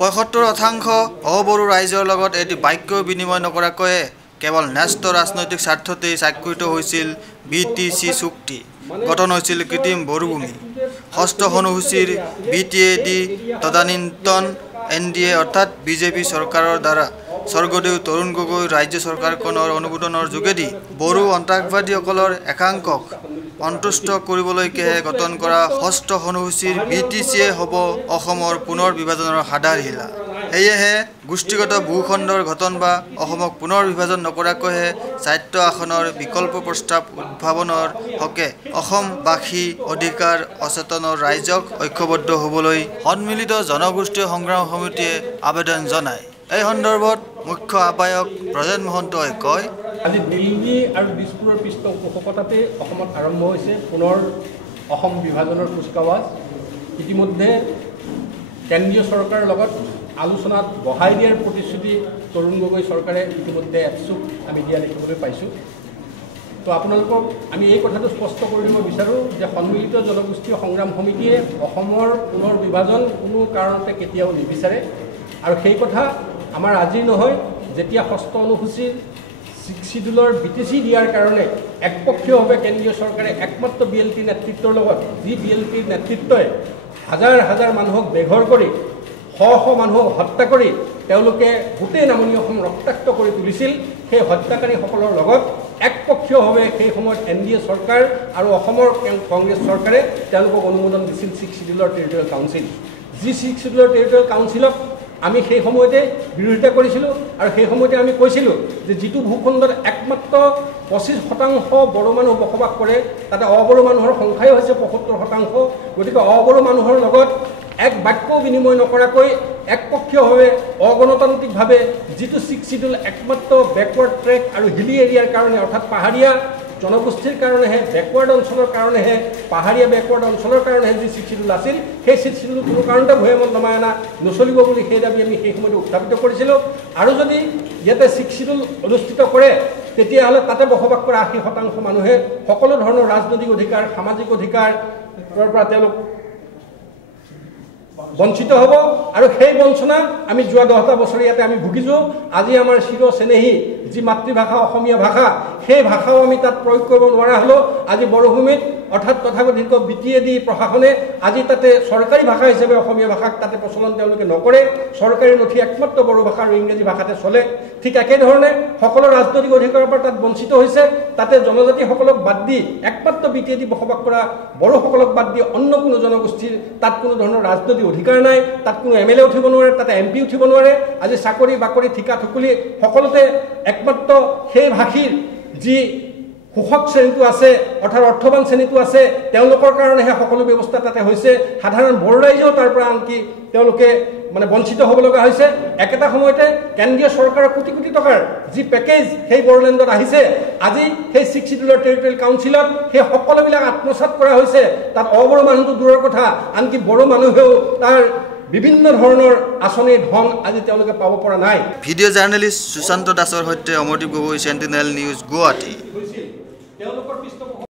৭৫% অবড়ো ৰাইজৰ লগত এটি বাক্য বিনিময় নকৰাকৈ কেৱল ন্যস্ত ৰাজনৈতিক স্বাৰ্থতেই স্বাক্ষৰিত হৈছিল BTC চুক্তি গঠন হৈছিল কৃত্ৰিম বড়োভূমি ষষ্ঠ অনুসূচীৰ BTAD তদানীন্তন NDA অৰ্থাৎ বিজেপি চৰকাৰৰ দ্বাৰা স্বৰ্গদেউ তৰুণ গগৈ ৰাজ্য চৰকাৰখনৰ অনুমোদনৰ যোগেদি বড়ো অন্ত্ৰাসবাদীসকলৰ একাংকক অন্তুষ্ট কৰিবলৈকে গঠন কৰা ষষ্ঠ অনুসূচীৰ BTCয়ে হ'ব অসমৰ পুনৰ বিভাজনৰ আধাৰশিলা সেয়েহে গোষ্ঠীগত ভূখণ্ডৰ গঠন বা অসমক পুনৰ বিভাজন নকৰাকৈহে স্বায়ত্ত আসনৰ বিকল্প প্ৰস্তাৱ উদ্ভাৱনৰ হকে অসমবাসী অধিকাৰ অচেতনৰ ৰাইজক ঐক্যবদ্ধ হ'বলৈ সন্মিলিত জনগোষ্ঠীয় সংগ্ৰাম সমিতিয়ে আবেদন জনায়। এই সন্দৰ্ভত মুখ্য আহ্বায়ক ব্ৰজেন মহন্তই কয়, আজি দিল্লী আৰু দিছপুৰৰ পৃষ্ঠপোষকতাতে অসমত আৰম্ভ হৈছে পুনৰ অসম বিভাজনৰ কুচকাৱাজ। ইতিমধ্যে কেন্দ্ৰীয় চৰকাৰৰ লগত আলোচনাত বহাই দিয়াৰ প্ৰতিশ্ৰুতি তৰুণ গগৈ চৰকাৰে ইতিমধ্যে একচুক আমি দিয়া দেখিবলৈ পাইছোঁ। তো আপোনালোকক আমি এই কথাটো স্পষ্ট কৰি দিব বিচাৰোঁ যে সন্মিলিত জনগোষ্ঠীয় সংগ্ৰাম সমিতিয়ে অসমৰ পুনৰ বিভাজন কোনো কাৰণতে কেতিয়াও নিবিচাৰে আৰু সেই কথা আমাৰ আজি নহয়, যেতিয়া ষষ্ঠ অনুসূচীৰ শিডিউলৰ BTC দিয়াৰ কাৰণে একপক্ষীয়ভাৱে কেন্দ্ৰীয় চৰকাৰে একমাত্ৰ BLT নেতৃত্বৰ লগত যি BLT নেতৃত্বই হাজাৰ হাজাৰ মানুহক বেঘৰ কৰি শ মানুহক হত্যা কৰি তেওঁলোকে গোটেই নামনি অসম ৰক্তাক্ত কৰি তুলিছিল, সেই হত্যাকাৰীসকলৰ লগত একপক্ষীয়ভাৱে সেই সময়ত NDA চৰকাৰ আৰু অসমৰ কংগ্ৰেছ চৰকাৰে তেওঁলোকক অনুমোদন দিছিল 6 শিডিউলৰ টেৰিটৰিয়েল কাউন্সিল। যি 6 শিডিউলৰ টেৰিটৰিয়েল কাউন্সিলক আমি সেই সময়তে বিৰোধিতা কৰিছিলোঁ আৰু সেই সময়তে আমি কৈছিলোঁ যে যিটো ভূখণ্ডত একমাত্ৰ 25% বড়ো মানুহ বসবাস কৰে তাতে অবড়ো মানুহৰ সংখ্যাই হৈছে 75%। গতিকে অবড়ো মানুহৰ লগত এক বাক্য বিনিময় নকৰাকৈ একপক্ষীয়ভাৱে অগণতান্ত্ৰিকভাৱে যিটো 6 শিডিউল একমাত্ৰ বেকৱাৰ্ড ট্ৰেক আৰু হিলি এৰিয়াৰ কাৰণে অৰ্থাৎ পাহাৰীয়া জনগোষ্ঠীৰ কাৰণেহে বেকৱাৰ্ড অঞ্চলৰ কাৰণেহে পাহাৰীয়া বেকৱাৰ্ড অঞ্চলৰ কাৰণেহে যি 6 শিডিউল আছিল সেই 6 শিডিউল কোনো কাৰণতে ভৈয়ামত নমাই অনা নচলিব বুলি সেই দাবী আমি সেই সময়তে উত্থাপিত কৰিছিলোঁ। আৰু যদি ইয়াতে 6 শিডিউল অনুষ্ঠিত কৰে তেতিয়াহ'লে তাতে বসবাস কৰা 80% মানুহে সকলো ধৰণৰ ৰাজনৈতিক অধিকাৰ সামাজিক অধিকাৰৰ পৰা তেওঁলোক বঞ্চিত হ'ব আৰু সেই বঞ্চনা আমি যোৱা 10টা বছৰ ইয়াতে আমি ভুগিছোঁ। আজি আমাৰ চিৰ চেনেহী যি মাতৃভাষা অসমীয়া ভাষা সেই ভাষাও আমি তাত প্ৰয়োগ কৰিব নোৱাৰা হ'লেও আজি বড়োভূমিত অৰ্থাৎ তথাকথিত BTAD প্ৰশাসনে আজি তাতে চৰকাৰী ভাষা হিচাপে অসমীয়া ভাষাক তাতে প্ৰচলন তেওঁলোকে নকৰে, চৰকাৰী নথি একমাত্ৰ বড়ো ভাষা আৰু ইংৰাজী ভাষাতে চলে। ঠিক একেধৰণে সকলো ৰাজনৈতিক অধিকাৰৰ পৰা তাত বঞ্চিত হৈছে। তাতে জনজাতিসকলক বাদ দি একমাত্ৰ BTAD বসবাস কৰা বড়োসকলক বাদ দি অন্য কোনো জনগোষ্ঠীৰ তাত কোনো ধৰণৰ ৰাজনৈতিক অধিকাৰ নাই, তাত কোনো MLA উঠিব নোৱাৰে, তাতে MP উঠিব নোৱাৰে। আজি চাকৰি বাকৰি ঠিকা ঠুকুলি সকলোতে একমাত্ৰ সেই ভাষীৰ যি শোষক শ্ৰেণীটো আছে অৰ্থাৎ অৰ্থৱান শ্ৰেণীটো আছে তেওঁলোকৰ কাৰণেহে সকলো ব্যৱস্থা তাতে হৈছে। সাধাৰণ বড়ো ৰাইজেও তাৰ পৰা আনকি তেওঁলোকে বঞ্চিত হ'ব লগা হৈছে। একেটা সময়তে কেন্দ্ৰীয় চৰকাৰৰ কোটি কোটি টকাৰ যি পেকেজ সেই বড়োলেণ্ডত আহিছে, আজি সেই 6 শিডিউলৰ টেৰিটৰিয়েল কাউন্সিলত সেই সকলোবিলাক আত্মসাৎ কৰা হৈছে। তাত অবড়ো মানুহটো দূৰৰ কথা, আনকি বড়ো মানুহেও তাৰ বিভিন্ন ধৰণৰ আঁচনিৰ ধন আজি তেওঁলোকে পাব পৰা নাই। ভিডিঅ' জাৰ্নেলিষ্ট সুশান্ত দাসৰ সৈতে অমৰদীপ গগৈ, চেণ্টিনেল নিউজ, গুৱাহাটী।